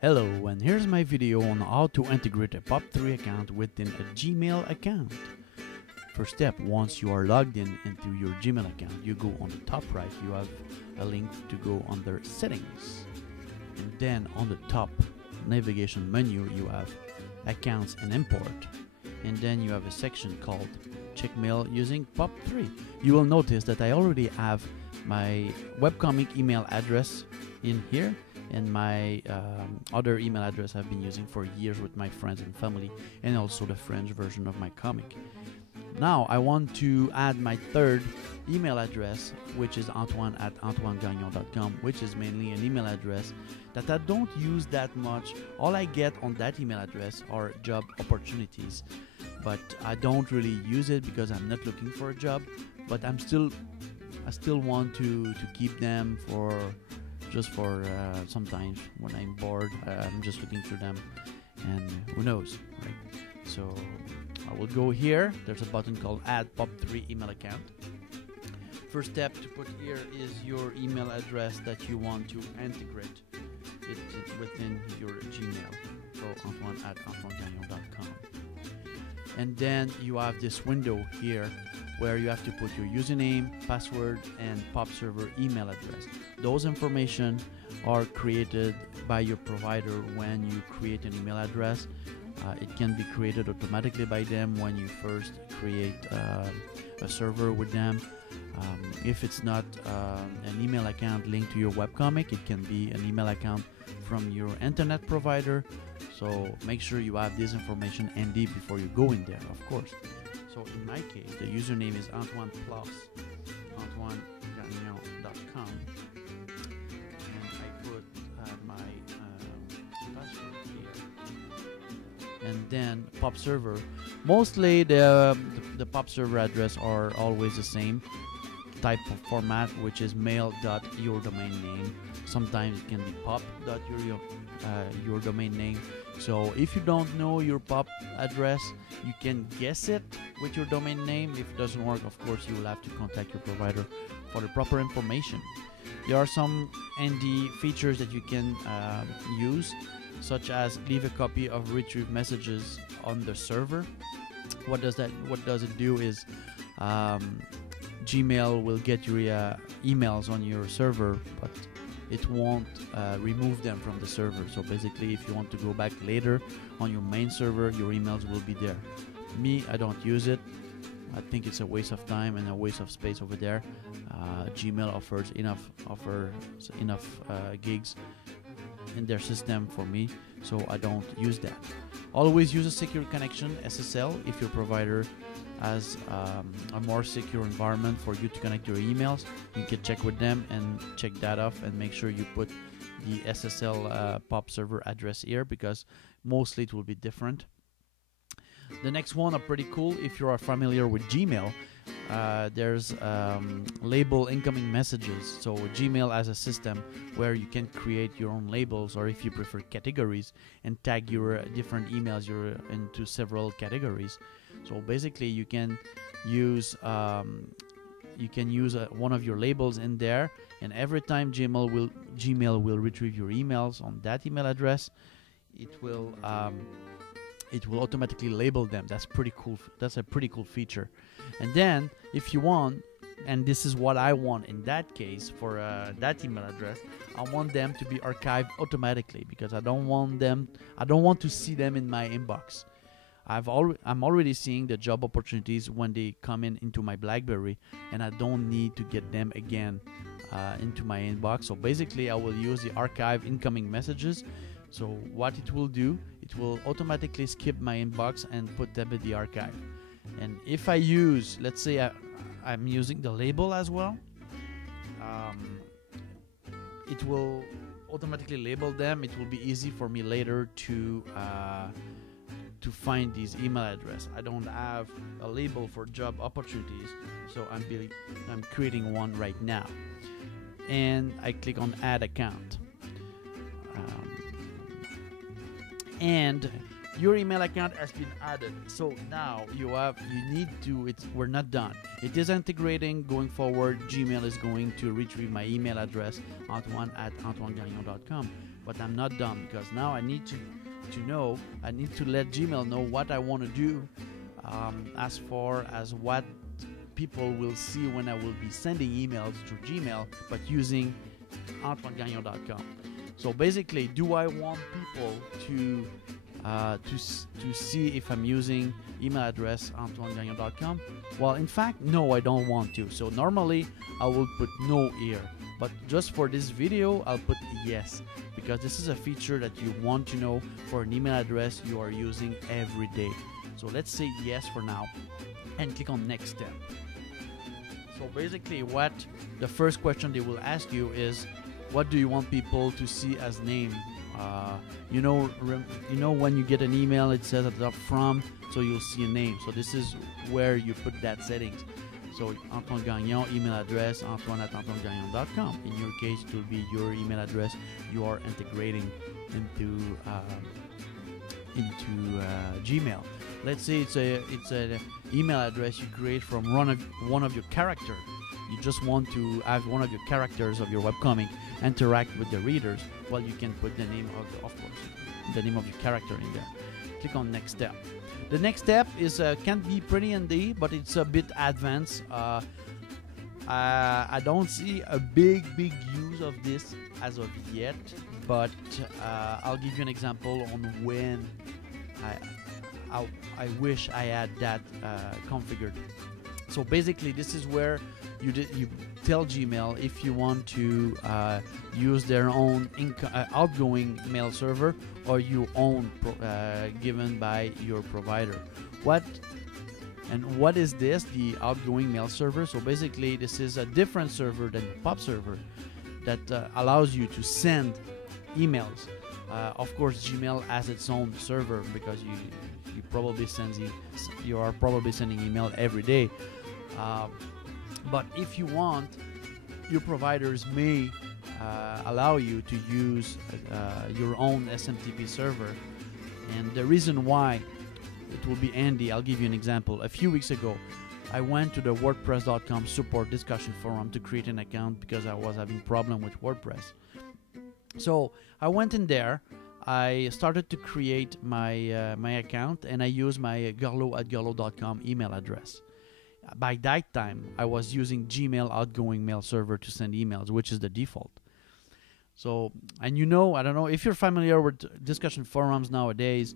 Hello, and here's my video on how to integrate a POP3 account within a Gmail account. First step, once you are logged into your Gmail account, you go on the top right, you have a link to go under settings. And then on the top navigation menu, you have accounts and import. And then you have a section called check mail using POP3. You will notice that I already have my webcomic email address in here, and my other email address I've been using for years with my friends and family, and also the French version of my comic. Now I want to add my third email address, which is Antoine@AntoineGagnon.com, which is mainly an email address that I don't use that much. All I get on that email address are job opportunities, but I don't really use it because I'm not looking for a job, but I still want to keep them for sometimes when I'm bored. I'm just looking through them, and who knows, right? So I will go here. There's a button called Add POP3 Email Account. First step to put here is your email address that you want to integrate it within your Gmail. So Antoine@AntoineGagnon.com. And then you have this window here where you have to put your username, password, and POP server email address. Those information are created by your provider when you create an email address. It can be created automatically by them when you first create a server with them. If it's not an email account linked to your webcomic, it can be an email account from your internet provider. So make sure you have this information handy before you go in there, of course. So in my case, the username is Antoine plus AntoineGagnon.com, and I put my password here, and then POP server. Mostly the POP server address are always the same type of format, which is mail.yourdomainname. Sometimes it can be pop.your domain name. So if you don't know your POP address, you can guess it with your domain name. If it doesn't work, of course, you will have to contact your provider for the proper information. There are some handy features that you can use, such as leave a copy of retrieved messages on the server. What does it do is Gmail will get your emails on your server, but it won't remove them from the server. So basically, if you want to go back later on your main server, your emails will be there. Me, I don't use it. I think it's a waste of time and a waste of space over there. Gmail offers enough gigs in their system for me, so I don't use that. Always use a secure connection, SSL, if your provider has a more secure environment for you to connect your emails. You can check with them and check that off, and make sure you put the SSL POP server address here, because mostly it will be different. The next one are pretty cool. If you are familiar with Gmail, there's label incoming messages. So Gmail has a system where you can create your own labels, or if you prefer categories, and tag your different emails into several categories. So basically you can use one of your labels in there, and every time Gmail will retrieve your emails on that email address, it will automatically label them. That's pretty cool. That's a pretty cool feature. And then if you want, and this is what I want in that case for that email address, I want them to be archived automatically, because I don't want to see them in my inbox. I'm already seeing the job opportunities when they come into my BlackBerry, and I don't need to get them again into my inbox. So basically I will use the archive incoming messages. So what it will do, it will automatically skip my inbox and put them in the archive. And if I use, let's say I'm using the label as well, it will automatically label them. It will be easy for me later to find these email address. I don't have a label for job opportunities, so I'm creating one right now. And I click on add account. And your email account has been added. So now we're not done. It is integrating. Going forward, Gmail is going to retrieve my email address, Antoine@AntoineGagnon.com. but I'm not done, because now I need to know, I need to let Gmail know what I want to do, as far as what people will see when I will be sending emails through Gmail, but using AntoineGagnon.com. So basically, do I want people to see if I'm using email address AntoineGagnon.com? Well, in fact, no, I don't want to. So normally I will put no here, but just for this video I'll put yes, because this is a feature that you want to know for an email address you are using every day. So let's say yes for now and click on next step. So basically, what the first question they will ask you is, what do you want people to see as name? You know when you get an email, it says at the top from, so you'll see a name. So this is where you put that settings. So Antoine Gagnon, email address, Antoine@AntoineGagnon.com. In your case, it will be your email address you are integrating into Gmail. Let's say it's an email address you create from one of your characters. You just want to have one of your characters of your webcomic interact with the readers. Well, you can put the name of course, the name of your character in there. Click on next step. The next step is can be pretty handy, but it's a bit advanced. I don't see a big use of this as of yet, but I'll give you an example on when I wish I had that configured. So basically, this is where you tell Gmail if you want to use their own outgoing mail server or your own given by your provider. What is this? The outgoing mail server. So basically, this is a different server than POP server that allows you to send emails. Of course, Gmail has its own server because you are probably sending email every day. But if you want, your providers may allow you to use your own SMTP server. And the reason why it will be handy, I'll give you an example. A few weeks ago, I went to the WordPress.com support discussion forum to create an account because I was having problem with WordPress. So I went in there, I started to create my my account, and I used my Garlo@Garlo.com email address. By that time, I was using Gmail outgoing mail server to send emails, which is the default. So, and I don't know if you're familiar with discussion forums nowadays,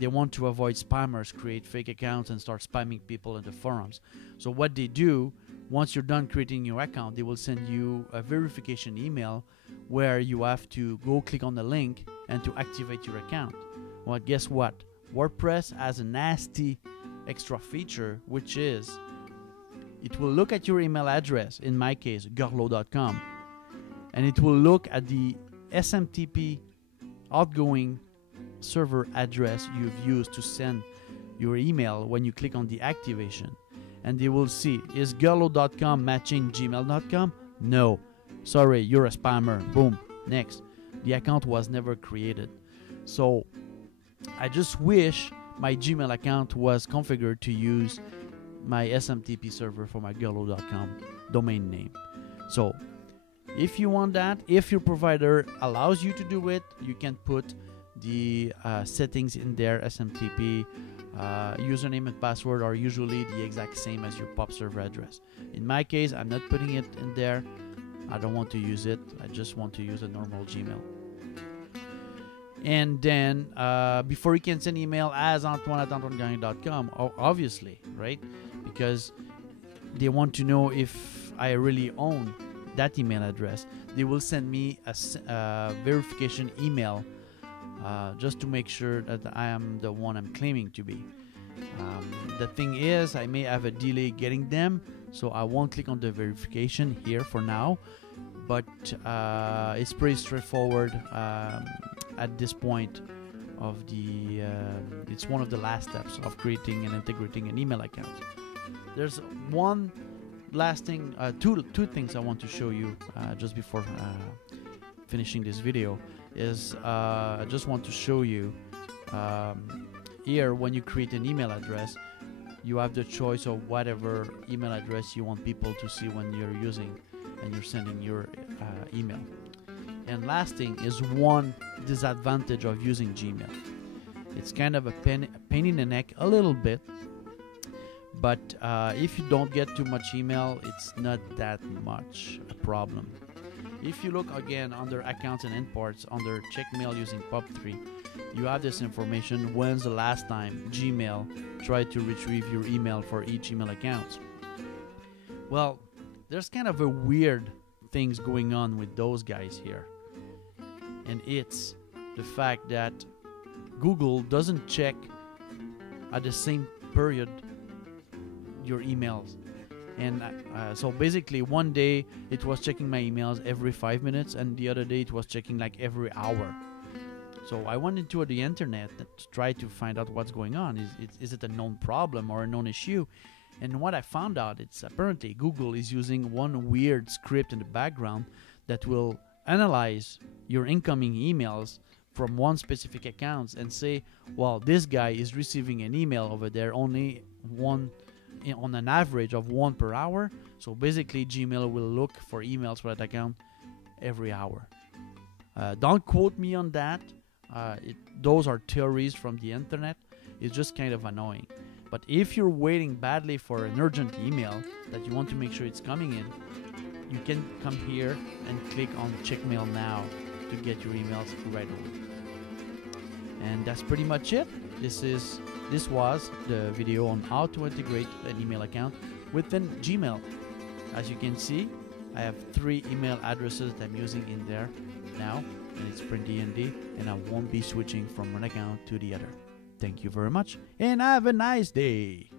they want to avoid spammers, create fake accounts, and start spamming people in the forums. So what they do, once you're done creating your account, they will send you a verification email where you have to go click on the link and to activate your account. Well, guess what? WordPress has a nasty extra feature, which is it will look at your email address, in my case Garlo.com, and it will look at the SMTP outgoing server address you've used to send your email when you click on the activation, and they will see, is Garlo.com matching Gmail.com? No, sorry, you're a spammer. Boom, next. The account was never created. So I just wish my Gmail account was configured to use my SMTP server for my Garlo.com domain name. So if you want that, if your provider allows you to do it, you can put the settings in there. SMTP username and password are usually the exact same as your POP server address. In my case, I'm not putting it in there. I don't want to use it. I just want to use a normal Gmail. And then before you can send email as Antoine@AntoineGagnon.com, obviously, right? Because they want to know if I really own that email address. They will send me a verification email just to make sure that I am the one I'm claiming to be. The thing is, I may have a delay getting them, so I won't click on the verification here for now. But it's pretty straightforward at this point of the it's one of the last steps of creating and integrating an email account. There's one last thing, two things I want to show you just before finishing this video is I just want to show you here, when you create an email address, you have the choice of whatever email address you want people to see when you're using and you're sending your email. And last thing is one disadvantage of using Gmail. It's kind of a pain in the neck a little bit, but if you don't get too much email, it's not that much a problem. If you look again under accounts and imports under check mail using POP3, you have this information. When's the last time Gmail tried to retrieve your email for each email account? Well, there's kind of a weird things going on with those guys here, and it's the fact that Google doesn't check at the same period your emails. And so basically one day it was checking my emails every 5 minutes, and the other day it was checking like every hour. So I went into the internet to try to find out what's going on. Is it a known problem or a known issue? And what I found out, it's apparently Google is using one weird script in the background that will analyze your incoming emails from one specific account and say, well, this guy is receiving an email over there only one on an average of 1 per hour. So basically Gmail will look for emails for that account every hour. Don't quote me on that. Those are theories from the internet. It's just kind of annoying. But if you're waiting badly for an urgent email that you want to make sure it's coming in, you can come here and click on check mail now to get your emails right away. And that's pretty much it. This was the video on how to integrate an email account within Gmail. As you can see, I have 3 email addresses that I'm using in there now, and it's pretty handy, and I won't be switching from one account to the other. Thank you very much, and have a nice day.